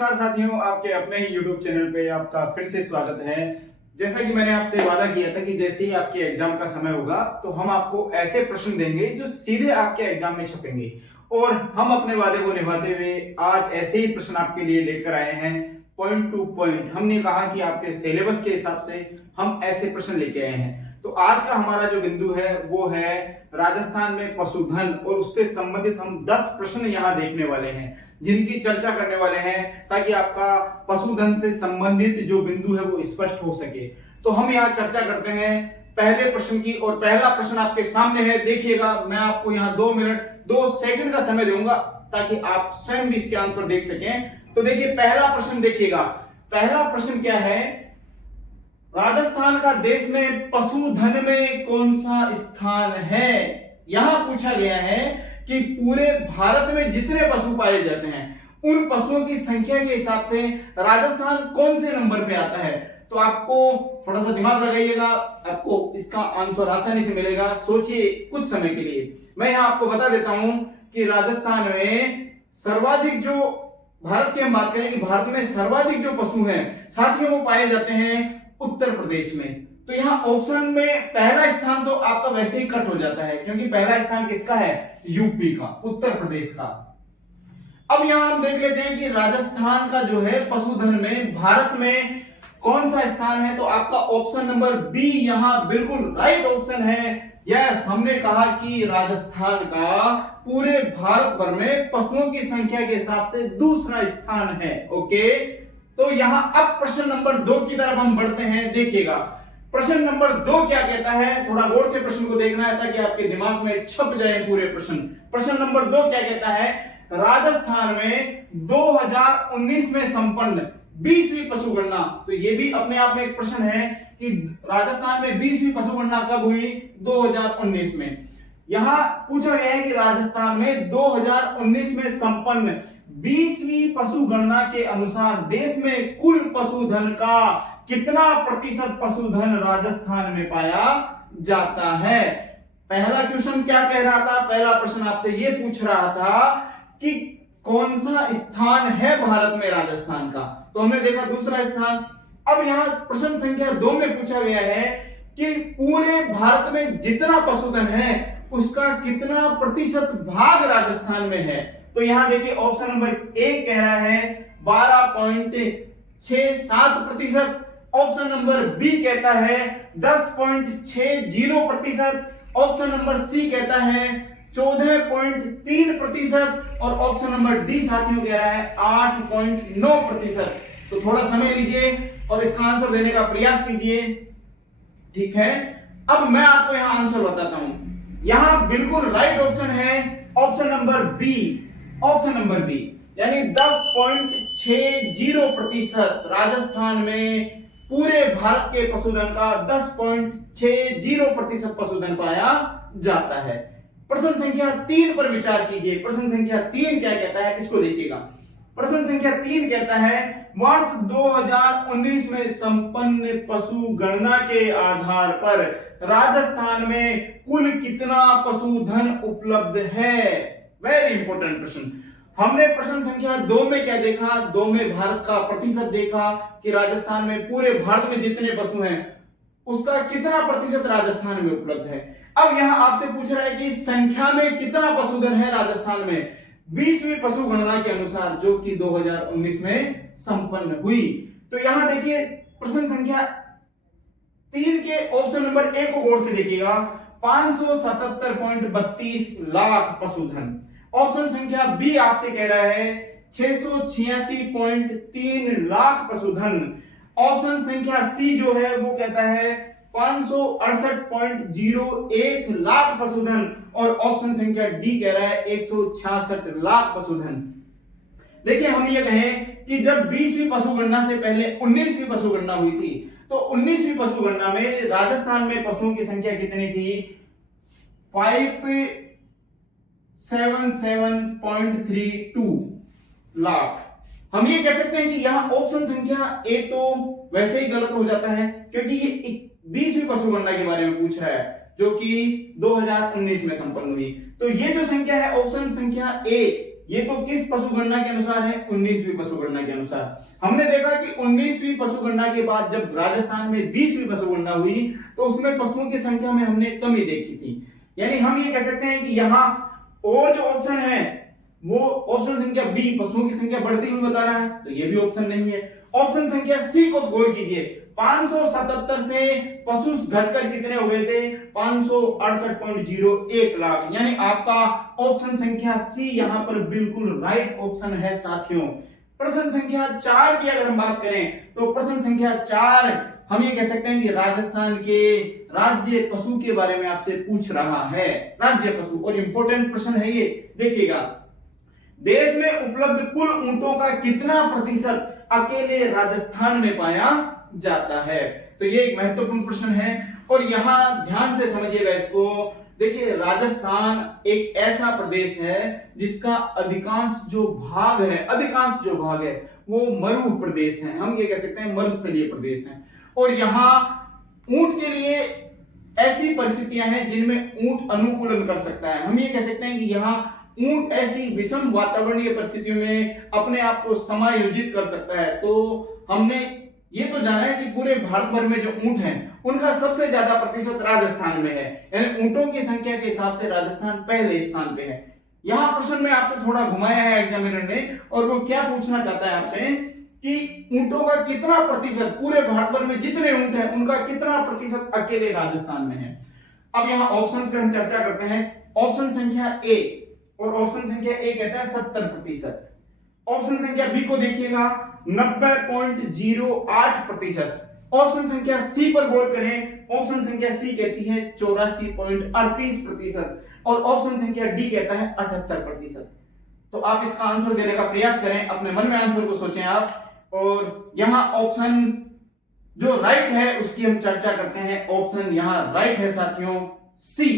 नमस्कार साथियों, आपके अपने ही YouTube चैनल पे आपका फिर से स्वागत है। जैसा कि मैंने आपसे वादा किया था कि जैसे ही आपके एग्जाम का समय होगा तो हम आपको ऐसे प्रश्न देंगे जो सीधे आपके एग्जाम में छपेंगे, और हम अपने वादे को निभाते हुए आज ऐसे ही प्रश्न आपके लिए लेकर आए हैं। पॉइंट टू पॉइंट हमने कहा कि आपके सिलेबस के हिसाब से हम ऐसे प्रश्न लेके आए हैं। तो आज का हमारा जो बिंदु है वो है राजस्थान में पशुधन, और उससे संबंधित हम 10 प्रश्न यहाँ देखने वाले हैं जिनकी चर्चा करने वाले हैं, ताकि आपका पशुधन से संबंधित जो बिंदु है वो स्पष्ट हो सके। तो हम यहाँ चर्चा करते हैं पहले प्रश्न की, और पहला प्रश्न आपके सामने है। देखिएगा, मैं आपको यहाँ 2 मिनट 2 सेकंड का समय दूंगा ताकि आप स्वयं भी इसके आंसर देख सकें। तो देखिए, पहला प्रश्न देखिएगा। पहला प्रश्न क्या है? राजस्थान का देश में पशुधन में कौन सा स्थान है? यहां पूछा गया है कि पूरे भारत में जितने पशु पाए जाते हैं उन पशुओं की संख्या के हिसाब से राजस्थान कौन से नंबर पे आता है। तो आपको थोड़ा सा दिमाग लगाइएगा, आपको इसका आंसर आसानी से मिलेगा। सोचिए कुछ समय के लिए। मैं यहां आपको बता देता हूं कि राजस्थान में सर्वाधिक जो भारत की हम बात करें कि भारत में सर्वाधिक जो पशु हैं साथियों वो पाए जाते हैं उत्तर प्रदेश में। तो यहाँ ऑप्शन में पहला स्थान तो आपका वैसे ही कट हो जाता है, क्योंकि पहला स्थान किसका है? यूपी का, उत्तर प्रदेश का। अब यहाँ हम देख लेते हैं कि राजस्थान का जो है पशुधन में भारत में कौन सा स्थान है। तो आपका ऑप्शन नंबर बी यहाँ बिल्कुल राइट ऑप्शन है। यस, हमने कहा कि राजस्थान का पूरे भारत भर में पशुओं की संख्या के हिसाब से दूसरा स्थान है। ओके, तो यहां अब प्रश्न नंबर 2 की तरफ हम बढ़ते हैं। देखिएगा, प्रश्न नंबर 2 क्या कहता है? थोड़ा गौर से प्रश्न को देखना है ताकि आपके दिमाग में छप जाए पूरे प्रश्न। प्रश्न नंबर 2 क्या कहता है? राजस्थान में 2019 में संपन्न 20वीं पशु गणना। तो ये भी अपने आप में एक प्रश्न है कि राजस्थान में 20वीं पशु गणना कब हुई? 2019 में। यहां पूछा गया है कि राजस्थान में 2019 में संपन्न 20वीं पशु गणना के अनुसार देश में कुल पशुधन का कितना प्रतिशत पशुधन राजस्थान में पाया जाता है? पहला क्वेश्चन क्या कह रहा था? पहला प्रश्न आपसे यह पूछ रहा था कि कौन सा स्थान है भारत में राजस्थान का। तो हमने देखा दूसरा स्थान। अब यहां प्रश्न संख्या 2 में पूछा गया है कि पूरे भारत में जितना पशुधन है उसका कितना प्रतिशत भाग राजस्थान में है। तो यहां देखिए, ऑप्शन नंबर 1 कह रहा है 12.67%। ऑप्शन नंबर बी कहता है 10.60%। ऑप्शन नंबर सी कहता है 14.3%, और ऑप्शन नंबर डी साथियों कह रहा है 8.9%। तो थोड़ा समय लीजिए और इसका आंसर देने का प्रयास कीजिए। ठीक है, अब मैं आपको यहां आंसर बताता हूं। यहां बिल्कुल राइट ऑप्शन है option number B. Option number B यानी 10.60% राजस्थान में पूरे भारत के पशुधन का 10.60% पशुधन पाया जाता है। प्रश्न संख्या 3 पर विचार कीजिए। प्रश्न संख्या 3 क्या कहता है, इसको देखिएगा। प्रश्न संख्या 3 कहता है वर्ष 2019 में संपन्न पशु गणना के आधार पर राजस्थान में कुल कितना पशुधन उपलब्ध है? वेरी इंपॉर्टेंट प्रश्न। हमने प्रश्न संख्या 2 में क्या देखा? 2 में भारत का प्रतिशत देखा कि राजस्थान में पूरे भारत में जितने पशु हैं उसका कितना प्रतिशत राजस्थान में उपलब्ध है। अब यहां आपसे पूछ रहा है कि संख्या में कितना पशुधन है राजस्थान में 20वीं पशु गणना के अनुसार, जो कि 2019 में संपन्न हुई। तो यहां देखिए, प्रश्न संख्या 3 के ऑप्शन नंबर 1 को गौर से देखिएगा। 577.32 लाख पशुधन। ऑप्शन संख्या बी आपसे कह रहा है 686.3 लाख पशुधन। ऑप्शन संख्या सी जो है वो कहता है 568.01 लाख पशुधन, और ऑप्शन संख्या डी कह रहा है 166 लाख पशुधन। देखिए, हम ये कहें कि जब 20वीं पशु गणना से पहले 19वीं पशु गणना हुई थी, तो 19वीं पशु गणना में राजस्थान में पशुओं की संख्या कितनी थी? 577.32 लाख। हम ये कह सकते हैं कि यहां ऑप्शन संख्या ए तो वैसे ही गलत हो जाता है, क्योंकि ये 20वीं पशु गणना के बारे में पूछ रहा है जो कि 2019 में संपन्न हुई। तो ये जो संख्या है ऑप्शन संख्या ए, ये तो किस पशु गणना के अनुसार है? 19वीं पशु गणना के अनुसार। हमने देखा कि 19वीं पशु गणना के बाद जब राजस्थान में 20वीं पशु गणना हुई तो उसमें पशुओं की संख्या में हमने कमी देखी थी। यानी हम ये कह सकते हैं कि यहाँ और जो ऑप्शन है वो ऑप्शन संख्या बी पशुओं की संख्या बढ़ती हुई बता रहा है, तो ये भी ऑप्शन नहीं है। ऑप्शन संख्या सी को गौर कीजिए, 577 से पशु घटकर कितने हो गए थे? 568.01 लाख। यानी आपका ऑप्शन संख्या सी यहां पर बिल्कुल राइट ऑप्शन है साथियों। प्रश्न संख्या 4 की अगर हम बात करें तो प्रश्न संख्या 4 हम ये कह सकते हैं कि राजस्थान के राज्य पशु के बारे में आपसे पूछ रहा है, राज्य पशु। और इंपॉर्टेंट प्रश्न है ये, देखिएगा, देश में उपलब्ध कुल ऊंटों का कितना प्रतिशत अकेले राजस्थान में पाया जाता है? तो ये एक महत्वपूर्ण प्रश्न है और यहां ध्यान से समझिएगा इसको। देखिए, राजस्थान एक ऐसा प्रदेश है जिसका अधिकांश जो भाग है वो मरु प्रदेश है, हम ये कह सकते हैं मरुस्थलीय प्रदेश है। और यहाँ ऊंट के लिए ऐसी परिस्थितियां हैं जिनमें ऊंट अनुकूलन कर सकता है। हम ये कह सकते हैं कि यहाँ ऊंट ऐसी विषम वातावरणीय परिस्थितियों में अपने आप को समायोजित कर सकता है। तो हमने ये तो जाना है कि पूरे भारत भर में जो ऊंट हैं उनका सबसे ज्यादा प्रतिशत राजस्थान में है, यानी ऊंटों की संख्या के हिसाब से राजस्थान पहले स्थान पे है। यहां प्रश्न में आपसे थोड़ा घुमाया है एग्जामिनर ने, और वो क्या पूछना चाहता है आपसे कि ऊंटों का कितना प्रतिशत, पूरे भारत भर में जितने ऊंट हैं उनका कितना प्रतिशत अकेले राजस्थान में है। अब यहाँ ऑप्शन पे हम चर्चा करते हैं। ऑप्शन संख्या ए और ऑप्शन संख्या ए कहता है 70%। ऑप्शन संख्या बी को देखिएगा 90.08%। ऑप्शन संख्या सी पर गौर करें, ऑप्शन संख्या सी कहती है 84.38% और ऑप्शन संख्या डी कहता है 78%। तो आप इसका आंसर देने का प्रयास करें, अपने मन में आंसर को सोचें आप। और यहां ऑप्शन जो राइट है उसकी हम चर्चा करते हैं। ऑप्शन यहां राइट है साथियों, सी।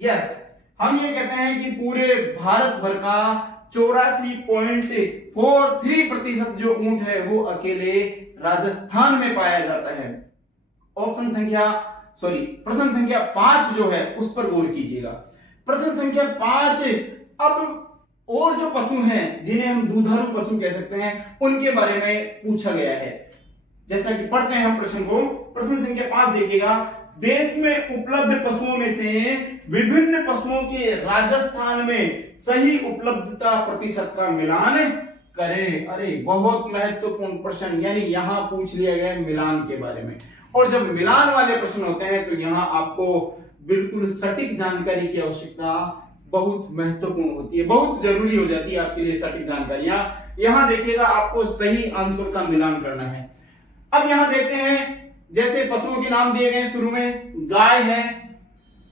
यस, हम ये कहते हैं कि पूरे भारत भर का 84.43% जो ऊंट है वो अकेले राजस्थान में पाया जाता है। प्रश्न संख्या 5 जो है उस पर गौर कीजिएगा। प्रश्न संख्या 5, अब और जो पशु हैं जिन्हें हम दूधारू पशु कह सकते हैं उनके बारे में पूछा गया है। जैसा कि पढ़ते हैं हम प्रश्न को। प्रश्न संख्या 5 देखिएगा, देश में उपलब्ध पशुओं में से विभिन्न पशुओं के राजस्थान में सही उपलब्धता प्रतिशत का मिलान करें। अरे बहुत महत्वपूर्ण प्रश्न, यानी यहां पूछ लिया गया मिलान के बारे में। और जब मिलान वाले प्रश्न होते हैं तो यहां आपको बिल्कुल सटीक जानकारी की आवश्यकता बहुत महत्वपूर्ण होती है, बहुत जरूरी हो जाती है आपके लिए सटीक जानकारियां। यहां देखिएगा, आपको सही आंसर का मिलान करना है। अब यहां देखते हैं, जैसे पशुओं के नाम दिए गए शुरू में, गाय है,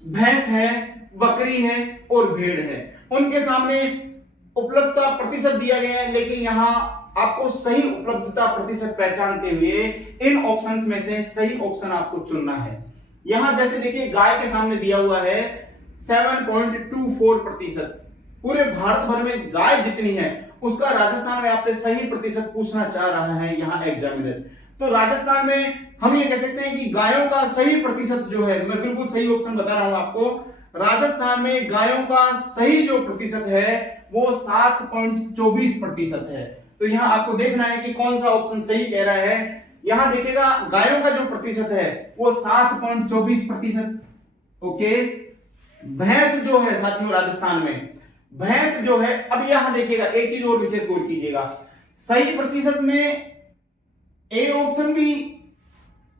भैंस है, बकरी है और भेड़ है। उनके सामने उपलब्धता प्रतिशत दिया गया है, लेकिन यहां आपको सही उपलब्धता प्रतिशत पहचानते हुए इन ऑप्शंस में से सही ऑप्शन आपको चुनना है। यहां जैसे देखिए, गाय के सामने दिया हुआ है 7.24%। पूरे भारत भर में गाय जितनी है उसका राजस्थान में आपसे सही प्रतिशत पूछना चाह रहा है यहाँ एग्जामिनर। तो राजस्थान में हम ये कह सकते हैं कि गायों का सही प्रतिशत जो है, मैं बिल्कुल सही ऑप्शन बता रहा हूं आपको, राजस्थान में गायों का सही जो प्रतिशत है वो 7.24% है। तो यहाँ आपको देखना है कि कौन सा ऑप्शन सही कह रहा है। यहां देखिएगा, गायों का जो प्रतिशत है वो 7.24%। ओके, भैंस जो है साथियों राजस्थान में, भैंस जो है, अब यहां देखिएगा एक चीज और विशेष गौर कीजिएगा, सही प्रतिशत में ए ऑप्शन भी,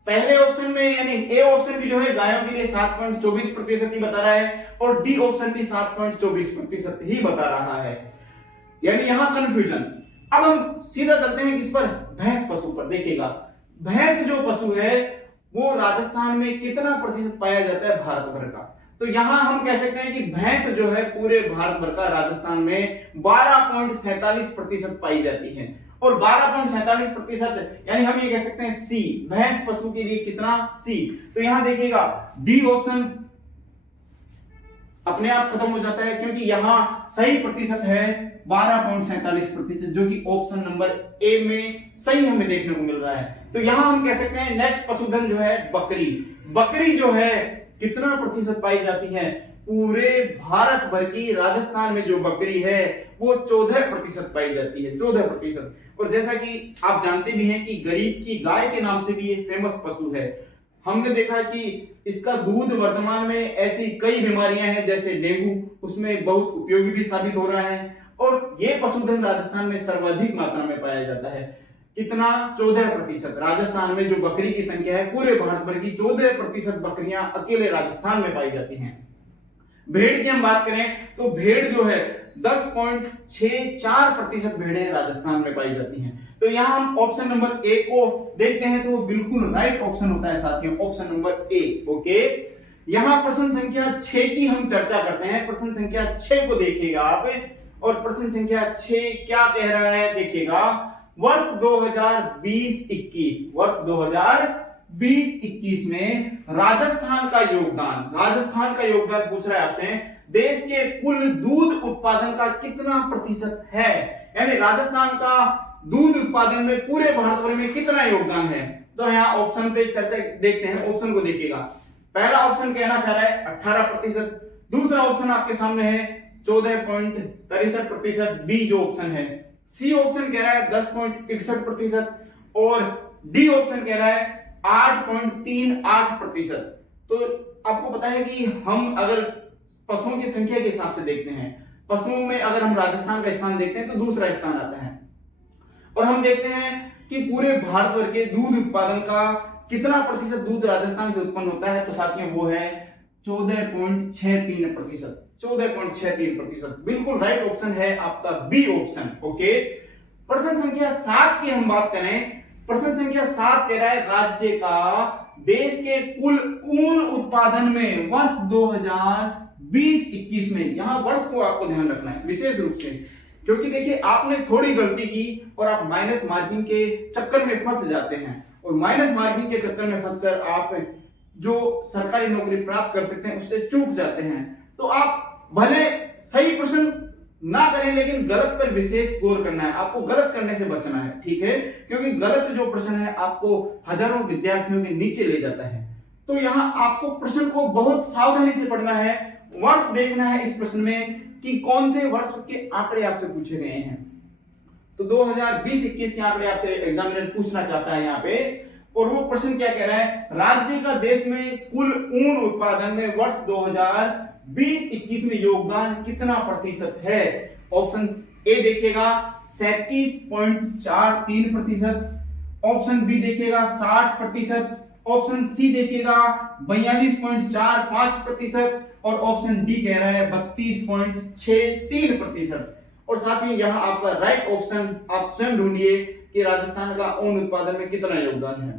पहले ऑप्शन में यानी ए ऑप्शन भी जो है गायों के लिए 7.24% ही बता रहा है और डी ऑप्शन भी 7.24% ही बता रहा है, यानी यहां कंफ्यूजन। अब हम सीधा चलते हैं किस पर, भैंस पशु पर। देखिएगा, भैंस जो पशु है वो राजस्थान में कितना प्रतिशत पाया जाता है भारत भर का। तो यहां हम कह सकते हैं कि भैंस जो है पूरे भारत भर का राजस्थान में 12.47% पाई जाती है। और 12.47% यानी हम ये कह सकते हैं सी, भैंस पशु के लिए कितना, सी। तो यहां देखिएगा डी ऑप्शन अपने आप खत्म हो जाता है, क्योंकि यहां सही प्रतिशत है 12.47%, जो कि ऑप्शन नंबर ए में सही हमें देखने को मिल रहा है। तो यहां हम कह सकते हैं नेक्स्ट पशुधन जो है बकरी, बकरी जो है कितना प्रतिशत पाई जाती है, पूरे भारत भर की राजस्थान में जो बकरी है वो 14% पाई जाती है, 14%। और जैसा कि आप जानते भी हैं कि गरीब की गाय के नाम से भी ये फेमस पशु है। हमने देखा कि इसका दूध वर्तमान में ऐसी कई बीमारियां हैं जैसे डेंगू, उसमें बहुत उपयोगी भी साबित हो रहा है। और ये पशुधन राजस्थान में सर्वाधिक मात्रा में पाया जाता है। कितना? 14%। राजस्थान में जो बकरी की संख्या है पूरे भारत भर की 14% बकरियां अकेले राजस्थान में पाई जाती हैं। भेड़ की हम बात करें तो भेड़ जो है 10.64% भेड़ें राजस्थान में पाई जाती हैं। तो यहां हम ऑप्शन नंबर ए को देखते हैं तो वो बिल्कुल राइट ऑप्शन होता है साथियों, ऑप्शन नंबर ए। ओके, यहां प्रश्न संख्या 6 की हम चर्चा करते हैं। प्रश्न संख्या 6 को देखिएगा आप, और प्रश्न संख्या 6 क्या कह रहा है देखिएगा। वर्ष 2020-21, वर्ष 2020-21 में राजस्थान का योगदान पूछ रहा है आपसे, देश के कुल दूध उत्पादन का कितना प्रतिशत है? यानी राजस्थान का दूध उत्पादन में पूरे भारत भर में कितना योगदान है? तो यहाँ ऑप्शन पे चर्चा देखते हैं, ऑप्शन को देखिएगा। पहला ऑप्शन कहना चाह रहा है 18%, दूसरा ऑप्शन आपके सामने है 14.63%, बी जो ऑप्शन है। सी ऑप्शन कह रहा है 10.61% और डी ऑप्शन कह रहा है 8.38%। तो आपको पता है कि हम अगर पशुओं की संख्या के हिसाब से देखते हैं, पशुओं में अगर हम राजस्थान का स्थान देखते हैं तो दूसरा स्थान आता है। और हम देखते हैं कि पूरे भारत भर के दूध उत्पादन का कितना प्रतिशत दूध राजस्थान से उत्पन्न होता है, तो साथियों वो है 14.63%, 14.63%। बिल्कुल राइट ऑप्शन है आपका बी ऑप्शन। ओके, प्रश्न संख्या 7 की हम बात करें। प्रश्न संख्या 7 कह रहा है राज्य का देश के कुल ऊन उत्पादन में वर्ष 2020-21 में, यहां वर्ष को आपको ध्यान रखना है विशेष रूप से, क्योंकि देखिए आपने थोड़ी गलती की और आप माइनस मार्किंग के चक्कर में फंस जाते हैं, और माइनस मार्किंग के चक्कर में फंसकर आप जो सरकारी नौकरी प्राप्त कर सकते हैं उससे चूक जाते हैं। तो आप भले सही प्रश्न ना करें लेकिन गलत पर विशेष गौर करना है, आपको गलत करने से बचना है, ठीक है, क्योंकि गलत जो प्रश्न है आपको हजारों विद्यार्थियों के नीचे ले जाता है। तो यहां आपको प्रश्न को बहुत सावधानी से पढ़ना है, वर्ष देखना है इस प्रश्न में कि कौन से वर्ष के आंकड़े आपसे पूछे गए हैं। तो 2020-21 के आंकड़े आपसे एग्जामिनर पूछना चाहता है यहाँ पे, और वो प्रश्न क्या कह रहा है, राज्य का देश में कुल ऊन उत्पादन में वर्ष 2020-21 में योगदान कितना प्रतिशत है? ऑप्शन ए देखिएगा 37.43%, ऑप्शन बी देखिएगा 60%, ऑप्शन सी देखिएगा 42.45% और ऑप्शन डी कह रहा है 32.63%। और साथ ही यहाँ आपका राइट ऑप्शन आप स्वयं ढूंढिए कि राजस्थान का ऊन उत्पादन में कितना योगदान है।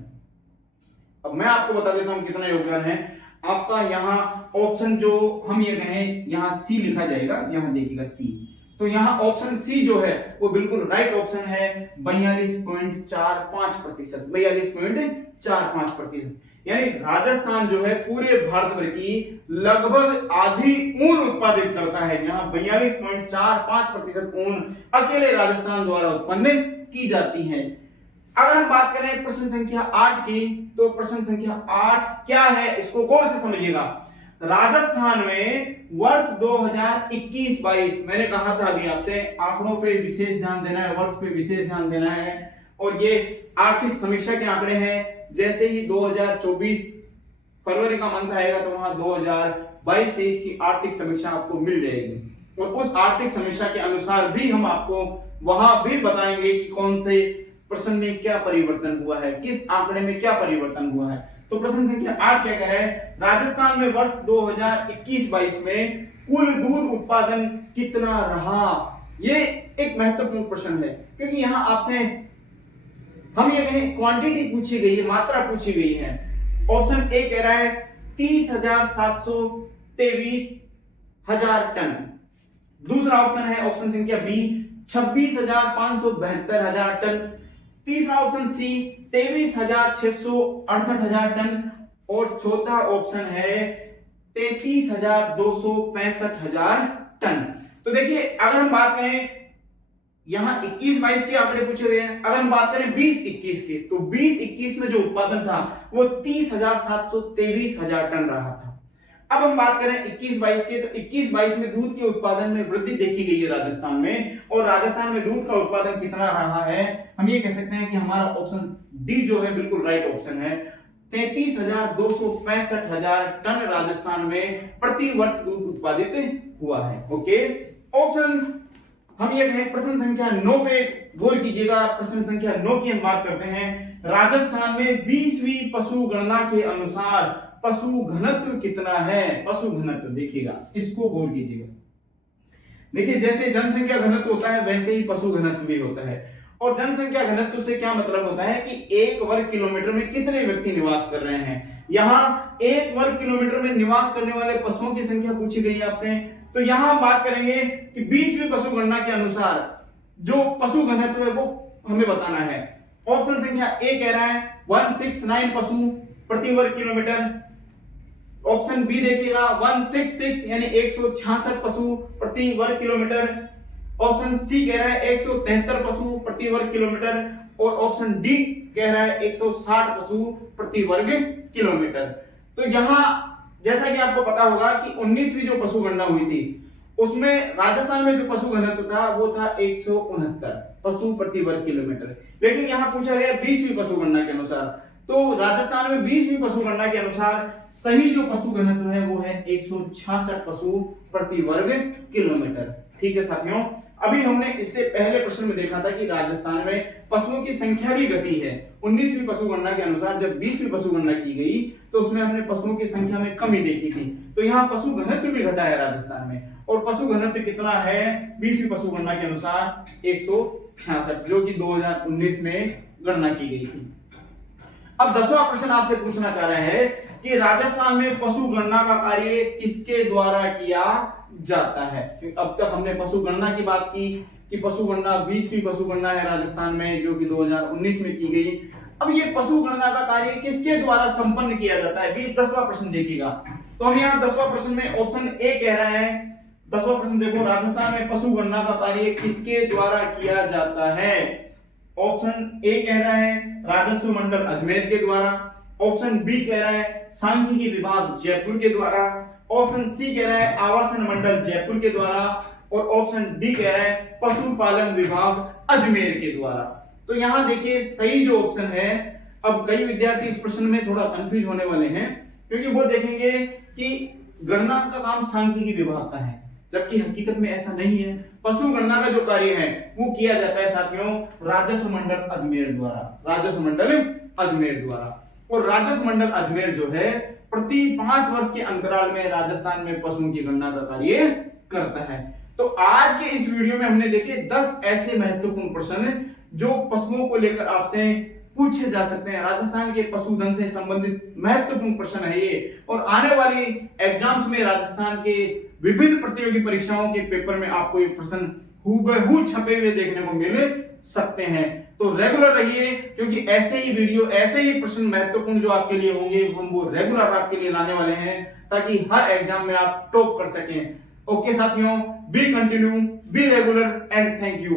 अब मैं आपको बता देता हूं कितना योगदान है आपका। यहाँ ऑप्शन जो हम ये कहें, यहाँ सी लिखा जाएगा, यहाँ देखिएगा सी, तो यहाँ ऑप्शन सी जो है वो बिल्कुल राइट ऑप्शन है 42.45%, 42.45%। यानी राजस्थान जो है पूरे भारत भर की लगभग आधी ऊन उत्पादित करता है। यहाँ 42.45% ऊन अकेले राजस्थान द्वारा उत्पन्न की जाती है। अगर हम बात करें प्रश्न संख्या 8 की, तो प्रश्न संख्या 8 क्या है इसको गौर से समझिएगा। राजस्थान में वर्ष 2021-22, मैंने कहा था अभी आपसे आंकड़ों पे विशेष ध्यान देना है, वर्ष पे विशेष ध्यान देना है, और ये आर्थिक समीक्षा के आंकड़े हैं। जैसे ही 2024 फरवरी का मंथ आएगा तो वहां 2022-23 की आर्थिक समीक्षा आपको मिल जाएगी, और उस आर्थिक समीक्षा के अनुसार भी हम आपको वहां भी बताएंगे कि कौन से प्रश्न में क्या परिवर्तन हुआ है, किस आंकड़े में क्या परिवर्तन हुआ है। तो प्रश्न संख्या 8 क्या कह रहा है, राजस्थान में वर्ष 2021-22 में कुल दूध उत्पादन कितना रहा? ये एक महत्वपूर्ण प्रश्न है, क्योंकि यहां आपसे हम ये कहें क्वांटिटी पूछी गई है, मात्रा पूछी गई है। ऑप्शन ए कह रहा है 30,723,000 टन, दूसरा ऑप्शन है ऑप्शन संख्या बी 26,572,000 टन, तीसरा ऑप्शन सी 23,668,000 टन, और चौथा ऑप्शन है 33,265,000 टन। तो देखिए अगर हम बात करें यहां 21-22 के आंकड़े पूछे गए हैं, अगर हम बात करें 20-21 के, तो 20-21 में जो उत्पादन था वो 30,723,000 टन रहा था। अब हम बात करें 21-22 के, तो 21-22 में दूध के उत्पादन में वृद्धि देखी गई है राजस्थान में, और राजस्थान में दूध का उत्पादन कितना रहा है, हम ये कह सकते हैं कि हमारा ऑप्शन डी जो है बिल्कुल राइट ऑप्शन है। 33,265,000 टन राजस्थान में प्रति वर्ष दूध उत्पादित हुआ है। ओके, ऑप्शन हम ये कहें प्रश्न संख्या 9 पे गौर कीजिएगा। प्रश्न संख्या 9 की हम बात करते हैं। राजस्थान में 20वीं पशु गणना के अनुसार पशु घनत्व कितना है? पशु घनत्व देखिएगा, इसको गौर कीजिएगा। देखिए, जैसे जनसंख्या घनत्व होता है वैसे ही पशु घनत्व भी होता है। और जनसंख्या घनत्व से क्या मतलब होता है कि 1 वर्ग किलोमीटर में कितने व्यक्ति निवास कर रहे हैं। यहाँ 1 वर्ग किलोमीटर में निवास करने वाले पशुओं की संख्या पूछी गई है आपसे, तो यहां हम बात करेंगे कि 20वीं पशु गणना के अनुसार जो पशु घनत्व है वो हमें बताना है। ऑप्शन संख्या ए कह रहा है 169 पशु प्रति वर्ग किलोमीटर। ऑप्शन बी देखिएगा 166 यानी 166 पशु प्रति वर्ग किलोमीटर। ऑप्शन सी कह रहा है 173 पशु प्रति वर्ग किलोमीटर, और ऑप्शन डी कह रहा है 160 पशु प्रति वर्ग किलोमीटर। तो यहां जैसा कि आपको पता होगा कि 19वीं जो पशु गणना हुई थी उसमें राजस्थान में जो पशु घनत्व था वो था 169 पशु प्रति वर्ग किलोमीटर, लेकिन यहां पूछा गया 20वीं पशु गणना के अनुसार, तो राजस्थान में 20वीं पशु गणना के अनुसार सही जो पशु घनत्व है वो है 166 पशु प्रति वर्ग किलोमीटर। ठीक है साथियों, अभी हमने इससे पहले प्रश्न में देखा था कि राजस्थान में पशुओं की संख्या भी घटी है। 19वीं पशु गणना के अनुसार जब 20वीं पशु गणना की गई तो उसमें हमने पशुओं की संख्या में कमी देखी थी, तो यहाँ पशु घनत्व भी घटा है राजस्थान में। और पशु घनत्व कितना है 20वीं पशु गणना के अनुसार 166, जो कि 2019 में गणना की गई थी। अब 10वां प्रश्न आपसे पूछना चाह रहे हैं कि राजस्थान में पशु गणना का कार्य किसके द्वारा किया जाता है। अब तक हमने पशु गणना की बात की कि पशु गणना 20वीं पशु गणना है राजस्थान में जो कि 2019 में की गई। अब ये पशु गणना का कार्य किसके द्वारा संपन्न किया जाता है, 10वां प्रश्न देखिएगा। तो हम यहाँ 10वां प्रश्न में ऑप्शन ए कह रहे हैं। 10वां प्रश्न देखो, राजस्थान में पशु गणना का कार्य किसके द्वारा किया जाता है। ऑप्शन ए कह रहा है राजस्व मंडल अजमेर के द्वारा। ऑप्शन बी कह रहा है सांख्यिकी विभाग जयपुर के द्वारा। ऑप्शन सी कह रहा है आवासन मंडल जयपुर के द्वारा, और ऑप्शन डी कह रहा है पशुपालन विभाग अजमेर के द्वारा। तो यहां देखिए सही जो ऑप्शन है, अब कई विद्यार्थी इस प्रश्न में थोड़ा कंफ्यूज होने वाले हैं क्योंकि वो देखेंगे कि गणना का काम सांख्यिकी विभाग का है, जबकि हकीकत में ऐसा नहीं है। पशु गणना का जो कार्य है वो किया जाता है साथियों राजस्व मंडल अजमेर द्वारा, राजस्व मंडल अजमेर द्वारा। और राजस्व मंडल अजमेर जो है प्रति 5 वर्ष के अंतराल में राजस्थान में पशुओं की गणना का कार्य करता है। तो आज के इस वीडियो में हमने देखे 10 ऐसे महत्वपूर्ण प्रश्न जो पशुओं को लेकर आपसे पूछे जा सकते हैं। राजस्थान के पशुधन से संबंधित महत्वपूर्ण प्रश्न है ये, और आने वाली एग्जाम्स में राजस्थान के विभिन्न प्रतियोगी परीक्षाओं के पेपर में आपको ये प्रश्न हूबहू छपे हुए देखने को मिल सकते हैं। तो रेगुलर रहिए, क्योंकि ऐसे ही वीडियो, ऐसे ही प्रश्न महत्वपूर्ण जो आपके लिए होंगे हम वो रेगुलर आपके लिए लाने वाले हैं, ताकि हर एग्जाम में आप टॉप कर सकें। ओके साथियों, B continue, be regular and thank you.